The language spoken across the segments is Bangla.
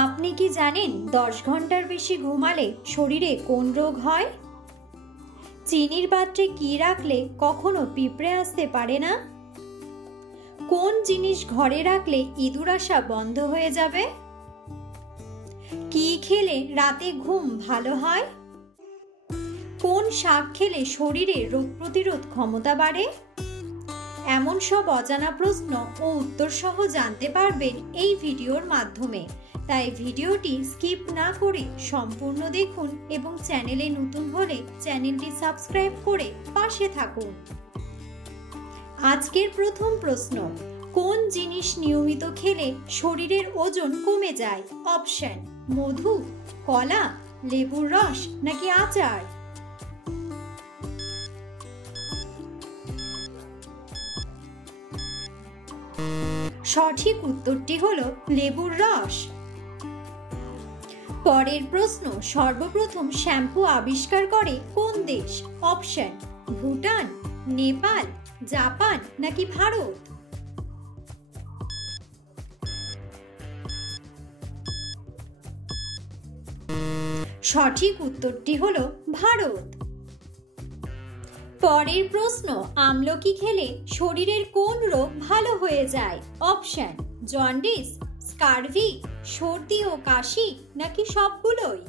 আপনি কি জানেন 10 ঘন্টার বেশি ঘুমালে শরীরে কোন রোগ হয়? চিনির পাত্রে কি রাখলে কখনো পিঁপড়ে আসতে পারে না? কোন জিনিস ঘরে রাখলে ইঁদুর আসা বন্ধ হয়ে যাবে? কি খেলে রাতে ঘুম ভালো হয়? কোন শাক খেলে শরীরে রোগ প্রতিরোধ ক্ষমতা বাড়ে? এমন সব অজানা প্রশ্ন ও উত্তর সহ জানতে পারবেন এই ভিডিওর মাধ্যমে। তাই ভিডিওটি স্কিপ না করে সম্পূর্ণ দেখুন এবং চ্যানেলে নতুন হলে চ্যানেলটি সাবস্ক্রাইব করে পাশে থাকুন। আজকের প্রথম প্রশ্ন, কোন জিনিস নিয়মিত খেলে শরীরের ওজন কমে যায়? অপশন: মধু, কলা, লেবুর রস নাকি আচার? সঠিক উত্তরটি হলো লেবুর রস। পরের প্রশ্ন, সর্বপ্রথম শ্যাম্পু আবিষ্কার করে কোন দেশ? অপশন: ভুটান, নেপাল, জাপান নাকি ভারত? সঠিক উত্তরটি হলো ভারত। পরের প্রশ্ন, আমলকি খেলে শরীরের কোন রোগ ভালো হয়ে যায়? অপশন: জন্ডিস, স্কারভি, সর্দি ও কাশি নাকি সবগুলোই?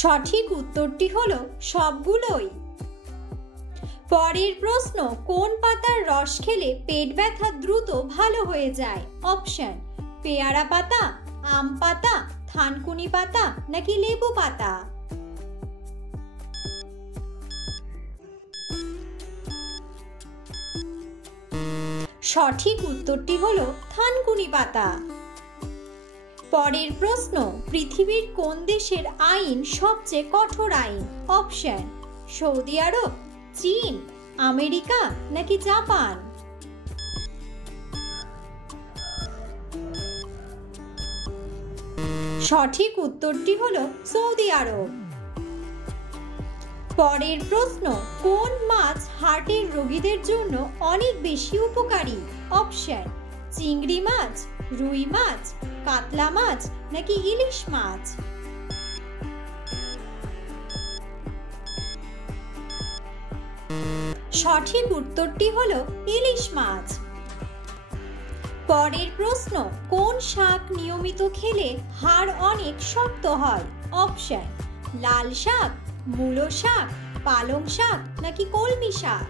সঠিক উত্তরটি হলো সবগুলোই। পরের প্রশ্ন, কোন পাতার রস খেলে পেট ব্যথা দ্রুত ভালো হয়ে যায়? অপশন: পেয়ারা পাতা, আম পাতা, থানকুনি পাতা নাকি লেবু পাতা? সঠিক উত্তরটি হলো থানকুনি পাতা। পরের প্রশ্ন, পৃথিবীর কোন দেশের আইন সবচেয়ে কঠোর আইন? অপশন: সৌদি আরব, চীন, আমেরিকা নাকি জাপান? সঠিক উত্তরটি হলো সৌদি আরব। পরের প্রশ্ন, কোন মাছ হার্টের রোগীদের জন্য অনেক বেশি উপকারী? অপশন: চিংড়ি মাছ, রুই মাছ, কাতলা মাছ নাকি ইলিশ মাছ? সঠিক উত্তরটি হলো ইলিশ মাছ। পরের প্রশ্ন, কোন শাক নিয়মিত খেলে হাড় অনেক শক্ত হয়? অপশন: লাল শাক, মূলো শাক, পালং শাক নাকি কলমি শাক?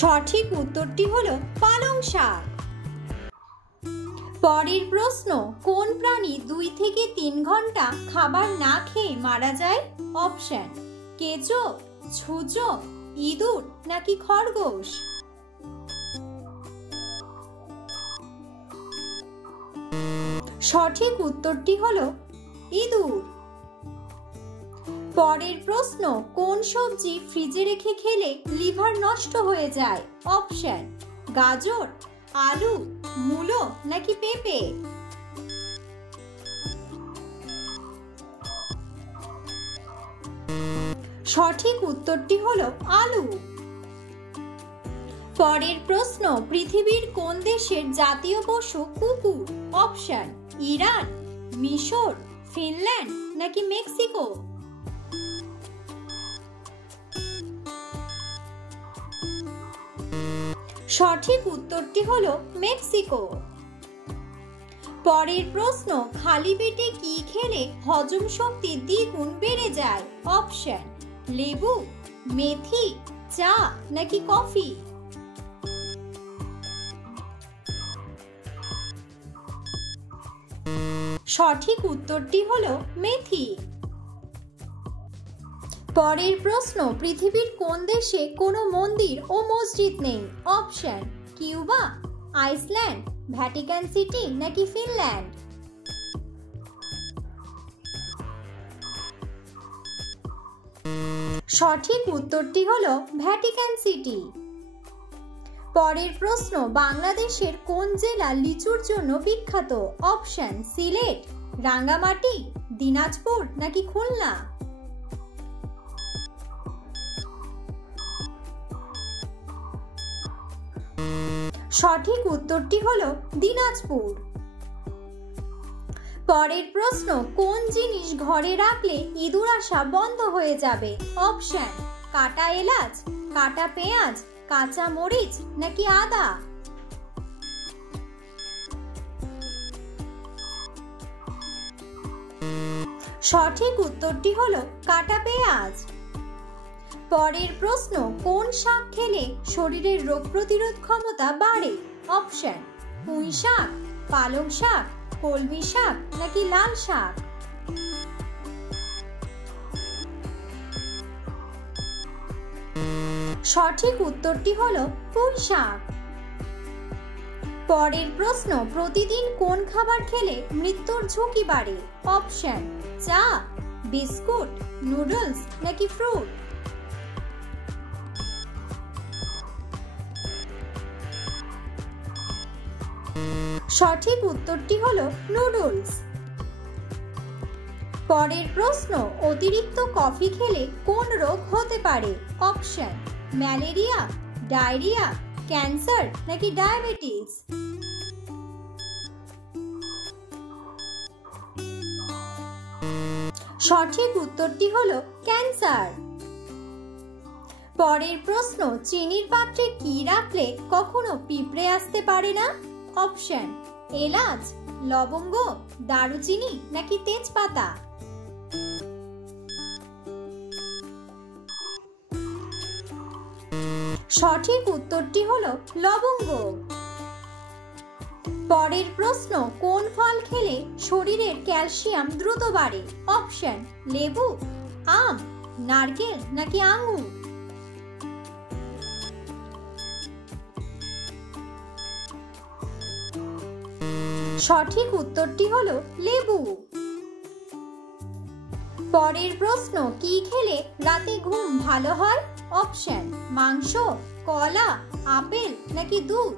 সঠিক উত্তরটি হলো পালং শাক। পরের প্রশ্ন, কোন প্রাণী 2 থেকে 3 ঘন্টা খাবার না খেয়ে মারা যায়? অপশন: কেঁচো, ছুঁচো, ইঁদুর নাকি খরগোশ? সঠিক উত্তরটি হলো ইঁদুর। পরের প্রশ্ন, কোন সবজি ফ্রিজে রেখে খেলে লিভার নষ্ট হয়ে যায়? অপশন: গাজর, আলু, মূলো নাকি পেঁপে? সঠিক উত্তরটি হলো আলু। পরের প্রশ্ন, পৃথিবীর কোন দেশের জাতীয় পশু কুকুর? অপশন: ইরান, মিশর, ফিনল্যান্ড নাকি মেক্সিকো? সঠিক উত্তরটি হলো মেক্সিকো। পরের প্রশ্ন, খালি পেটে কি খেলে হজম শক্তি দ্বিগুণ বেড়ে যায়? অপশন: লেবু, মেথি, চা নাকি কফি? সঠিক উত্তরটি হলো মেথি। পরের প্রশ্ন, পৃথিবীর কোন দেশে কোনো মন্দির ও মসজিদ নেই? Option: Cuba, Iceland, Vatican city নাকি ফিনল্যান্ড? সঠিক উত্তরটি হলো ভ্যাটিকান সিটি। পরের প্রশ্ন, বাংলাদেশের কোন জেলা লিচুর জন্য বিখ্যাত? অপশন: সিলেট, রাঙ্গামাটি, দিনাজপুর নাকি খুলনা? সঠিক উত্তরটি হলো দিনাজপুর। পরের প্রশ্ন, কোন জিনিস ঘরে রাখলে ইঁদুর আসা বন্ধ হয়ে যাবে? অপশন: কাটা এলাচ, কাটা পেঁয়াজ, কাঁচা মরিচ নাকি আদা? সঠিক উত্তরটি হলো কাটা পেঁয়াজ। পরের প্রশ্ন, কোন শাক খেলে শরীরের রোগ প্রতিরোধ ক্ষমতা বাড়ে? অপশন: পুঁই শাক, পালং শাক, কলমি শাক নাকি লাল শাক? সঠিক উত্তরটি হলো পুঁই শাক। পরের প্রশ্ন, প্রতিদিন কোন খাবার খেলে মৃত্যুর ঝুঁকি বাড়ে? অপশন: চা, বিস্কুট, নুডলস নাকি ফ্রুট? সঠিক উত্তরটি হলো নুডলস। পরের প্রশ্ন, অতিরিক্ত কফি খেলে কোন রোগ হতে পারে? অপশন: ম্যালেরিয়া, ডায়রিয়া, ক্যান্সার নাকি ডায়াবেটিস? সঠিক উত্তরটি হলো ক্যান্সার। পরের প্রশ্ন, চিনির পাত্রে কি রাখলে কখনো পিঁপড়ে আসতে পারে না? অপশন: এলাচ, লবঙ্গ, দারুচিনি নাকি তেজপাতা? সঠিক উত্তরটি হলো লবঙ্গ। পরের প্রশ্ন, কোন ফল খেলে শরীরের ক্যালসিয়াম দ্রুত বাড়ে? অপশন: লেবু, আম, নারকেল নাকি আঙ্গুর? সঠিক উত্তরটি হলো লেবু। পরের প্রশ্ন, কি খেলে রাতে ঘুম ভালো হয়? অপশন: মাংস, কলা, আপেল নাকি দুধ?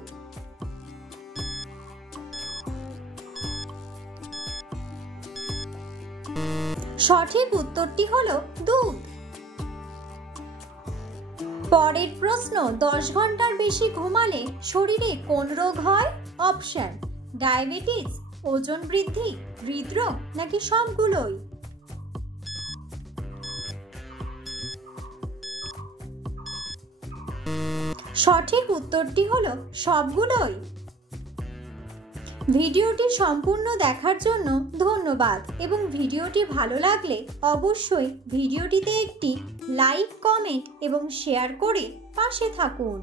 সঠিক উত্তরটি হলো দুধ। পরের প্রশ্ন, 10 ঘন্টার বেশি ঘুমালে শরীরে কোন রোগ হয়? অপশন: ডায়াবেটিস, ওজন বৃদ্ধি, হৃদরোগ নাকি সবগুলোই? সঠিক উত্তরটি হলো সবগুলোই। ভিডিওটি সম্পূর্ণ দেখার জন্য ধন্যবাদ এবং ভিডিওটি ভালো লাগলে অবশ্যই ভিডিওটিতে একটি লাইক, কমেন্ট এবং শেয়ার করে পাশে থাকুন।